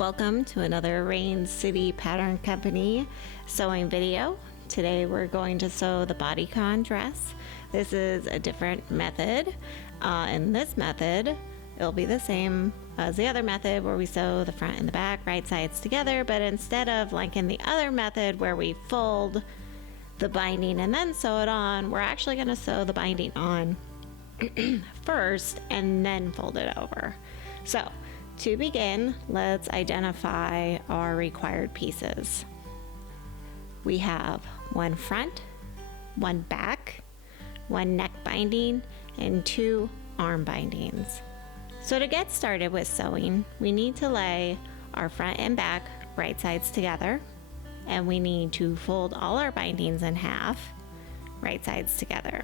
Welcome to another Rain City Pattern Company sewing video. Today we're going to sew the Bodycon dress. This is a different method. In this method, it'll be the same as the other method where we sew the front and the back right sides together, but instead of like in the other method where we fold the binding and then sew it on, we're actually going to sew the binding on first and then fold it over. So to begin, let's identify our required pieces. We have one front, one back, one neck binding, and two arm bindings. So to get started with sewing, we need to lay our front and back right sides together, and we need to fold all our bindings in half, right sides together.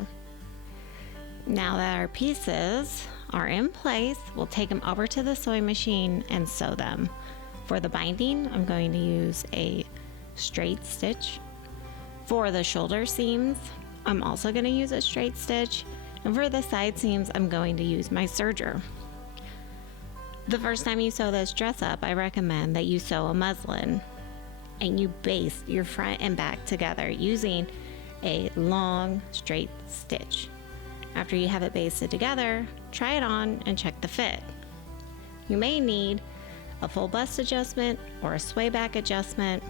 Now that our pieces are in place, we'll take them over to the sewing machine and sew them. For the binding, I'm going to use a straight stitch. For the shoulder seams, I'm also going to use a straight stitch. And for the side seams, I'm going to use my serger. The first time you sew this dress up, I recommend that you sew a muslin and you baste your front and back together using a long straight stitch. After you have it basted together, try it on and check the fit. You may need a full bust adjustment or a swayback adjustment,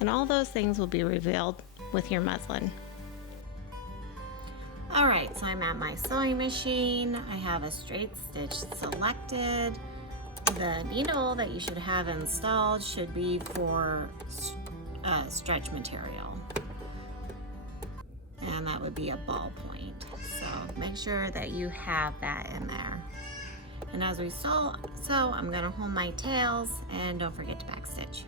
and all those things will be revealed with your muslin. Alright, so I'm at my sewing machine. I have a straight stitch selected. The needle that you should have installed should be for stretch material, and that would be a ball point. So make sure that you have that in there. And as we sew, I'm going to hold my tails and don't forget to backstitch.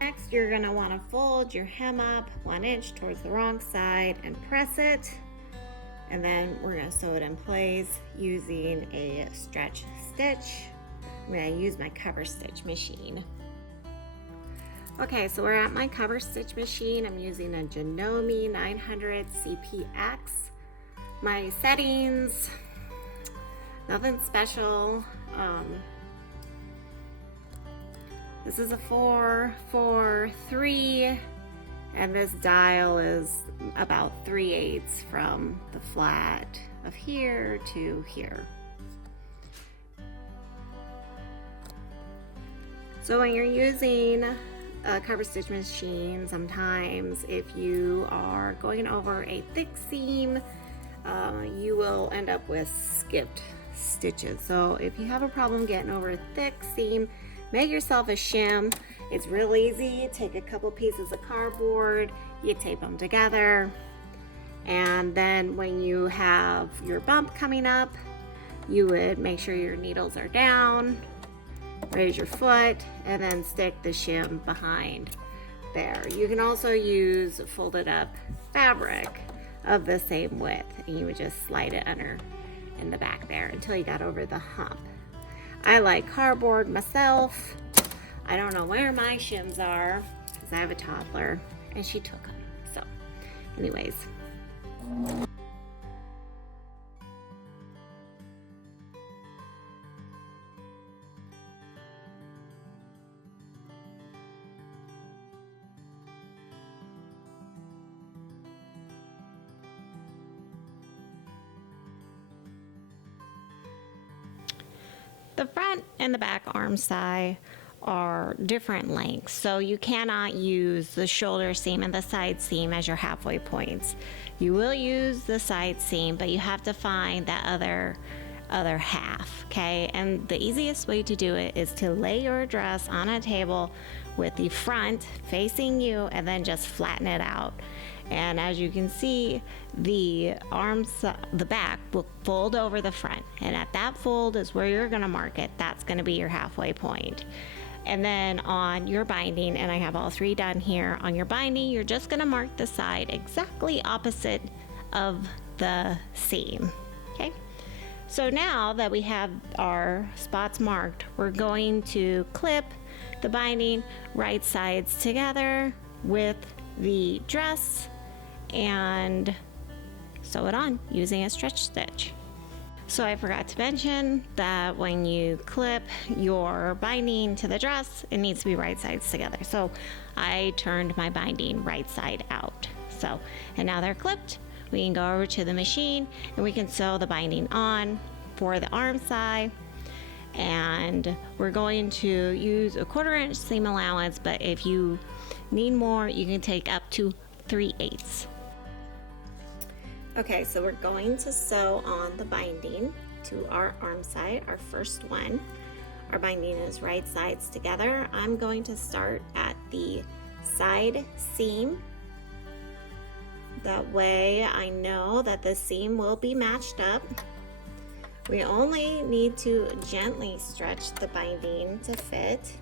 Next, you're going to want to fold your hem up 1 inch towards the wrong side and press it. And then we're going to sew it in place using a stretch stitch. I'm going to use my cover stitch machine. Okay, so we're at my cover stitch machine. I'm using a Janome 900 CPX. My settings, nothing special. This is a 4-4-3, and this dial is about 3/8 from the flat of here to here. So when you're using a cover stitch machine, sometimes if you are going over a thick seam, you will end up with skipped stitches. So if you have a problem getting over a thick seam, make yourself a shim. It's real easy. You take a couple pieces of cardboard, you tape them together, and then when you have your bump coming up, you would make sure your needles are down, raise your foot, and then stick the shim behind there. You can also use folded up fabric of the same width, and you would just slide it under in the back there until you got over the hump. I like cardboard myself. I don't know where my shims are because I have a toddler and she took them. So anyways. The front and the back arm side are different lengths, so you cannot use the shoulder seam and the side seam as your halfway points. You will use the side seam, but you have to find that other half, okay? And the easiest way to do it is to lay your dress on a table with the front facing you and then just flatten it out. And as you can see, the back will fold over the front, and at that fold is where you're going to mark it. That's going to be your halfway point. And then on your binding, and I have all 3 done here, on your binding, you're just gonna mark the side exactly opposite of the seam, okay? So now that we have our spots marked, we're going to clip the binding right sides together with the dress and sew it on using a stretch stitch. So I forgot to mention that when you clip your binding to the dress, it needs to be right sides together. So I turned my binding right side out. So, and now they're clipped. We can go over to the machine and we can sew the binding on for the arm side. And we're going to use a 1/4 inch seam allowance, but if you need more, you can take up to 3/8. Okay, so we're going to sew on the binding to our arm side, our first one. Our binding is right sides together. I'm going to start at the side seam. That way I know that the seam will be matched up. We only need to gently stretch the binding to fit.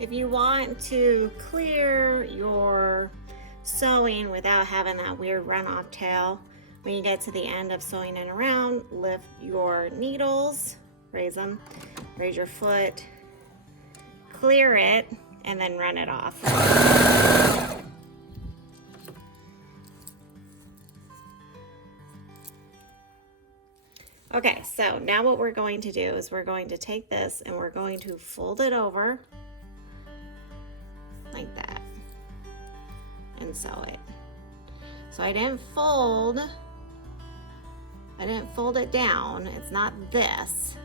If you want to clear your sewing without having that weird runoff tail, when you get to the end of sewing it around, lift your needles, raise them, raise your foot, clear it, and then run it off. Okay, so now what we're going to do is we're going to take this and we're going to fold it over like that and sew it. So I didn't fold it down. It's not this,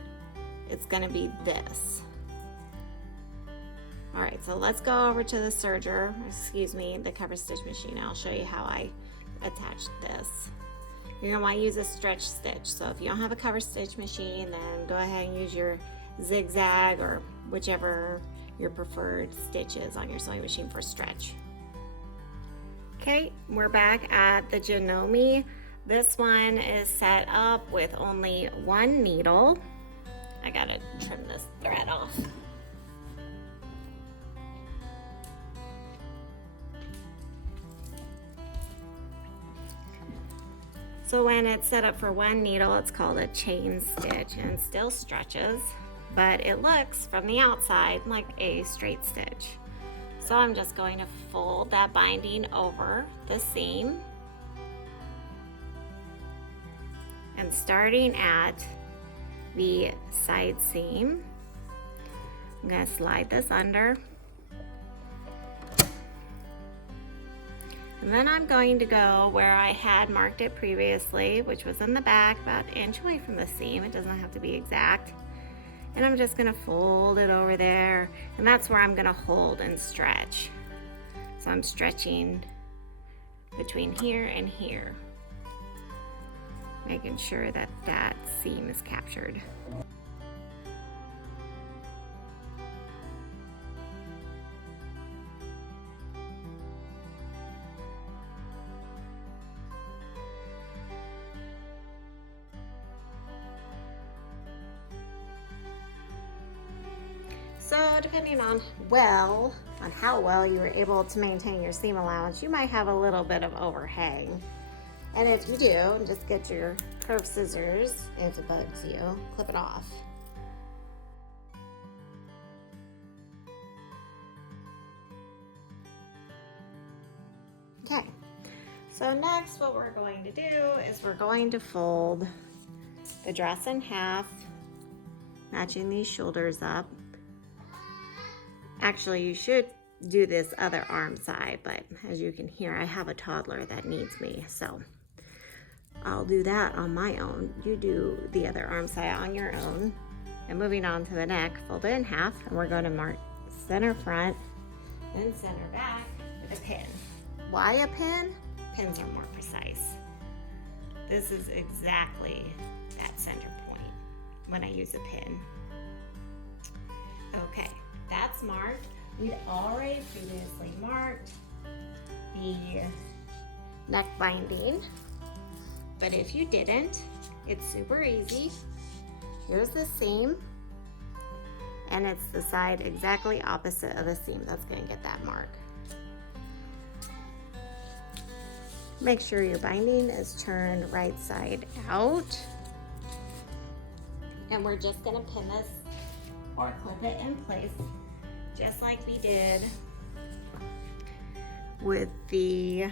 it's gonna be this. All right, so let's go over to the serger, excuse me, the cover stitch machine. I'll show you how I attached this. You're gonna want to use a stretch stitch. So if you don't have a cover stitch machine, then go ahead and use your zigzag or whichever your preferred stitches on your sewing machine for stretch. Okay, we're back at the Janome. This one is set up with only 1 needle. I gotta trim this thread off. So when it's set up for 1 needle, it's called a chain stitch and still stretches, but it looks from the outside like a straight stitch. So I'm just going to fold that binding over the seam. And starting at the side seam, I'm going to slide this under. And then I'm going to go where I had marked it previously, which was in the back, about an inch away from the seam. It doesn't have to be exact. And I'm just gonna fold it over there, and that's where I'm gonna hold and stretch. So I'm stretching between here and here, making sure that that seam is captured. So depending on how well you were able to maintain your seam allowance, you might have a little bit of overhang. And if you do, just get your curved scissors, if it bugs you, clip it off. Okay, so next what we're going to do is we're going to fold the dress in half, matching these shoulders up. Actually, you should do this other arm side, but as you can hear, I have a toddler that needs me, so I'll do that on my own. You do the other arm side on your own. And moving on to the neck, fold it in half, and we're going to mark center front and center back with a pin. why a pin? Pins are more precise. This is exactly that center point when I use a pin. Okay, that's marked. We'd already previously marked the neck binding, but if you didn't, it's super easy. Here's the seam, and it's the side exactly opposite of the seam that's going to get that mark. Make sure your binding is turned right side out, and we're just going to pin this or clip it in place just like we did with the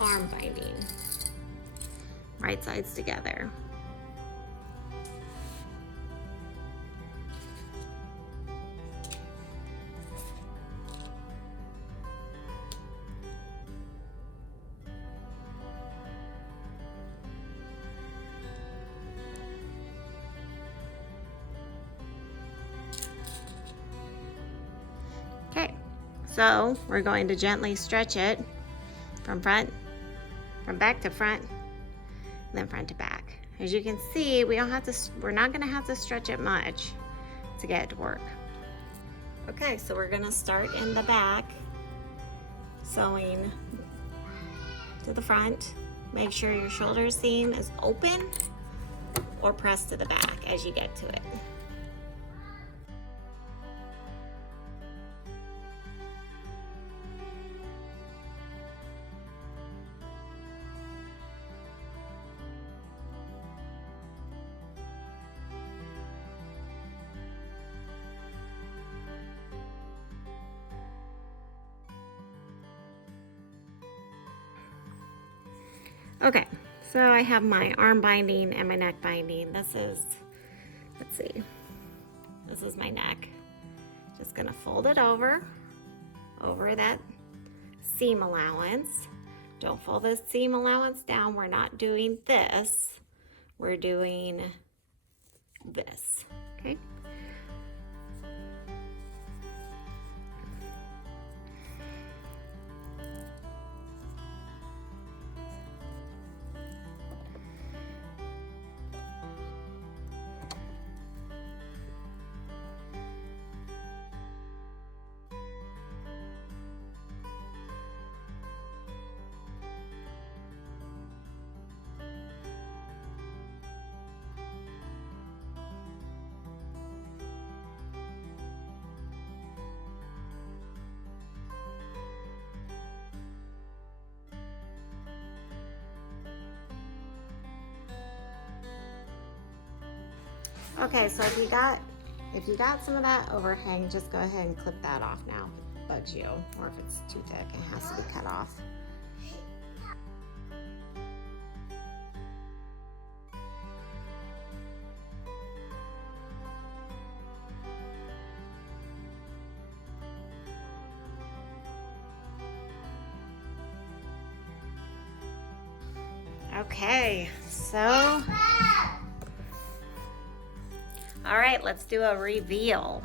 arm binding. Right sides together. Okay, so we're going to gently stretch it from back to front, and then front to back. As you can see, we're not gonna have to stretch it much to get it to work. Okay, so we're gonna start in the back, sewing to the front. Make sure your shoulder seam is open or pressed to the back as you get to it. Okay, so I have my arm binding and my neck binding. This is my neck. Just gonna fold it over that seam allowance. Don't fold this seam allowance down. We're not doing this. We're doing this, okay? Okay, so if you got some of that overhang, just go ahead and clip that off now if it bugs you, or if it's too thick, it has to be cut off. Okay, so all right, let's do a reveal.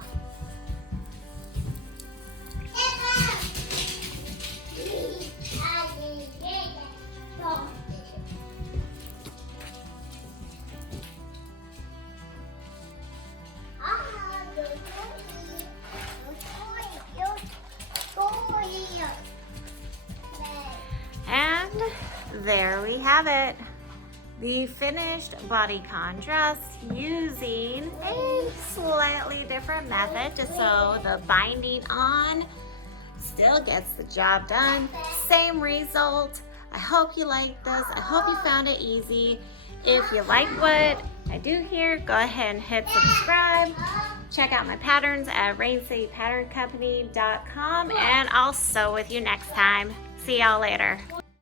And there we have it. The finished bodycon dress using a slightly different method to sew the binding on. Still gets the job done. Same result. I hope you liked this. I hope you found it easy. If you like what I do here, go ahead and hit subscribe. Check out my patterns at raincitypatterncompany.com, and I'll sew with you next time. See y'all later.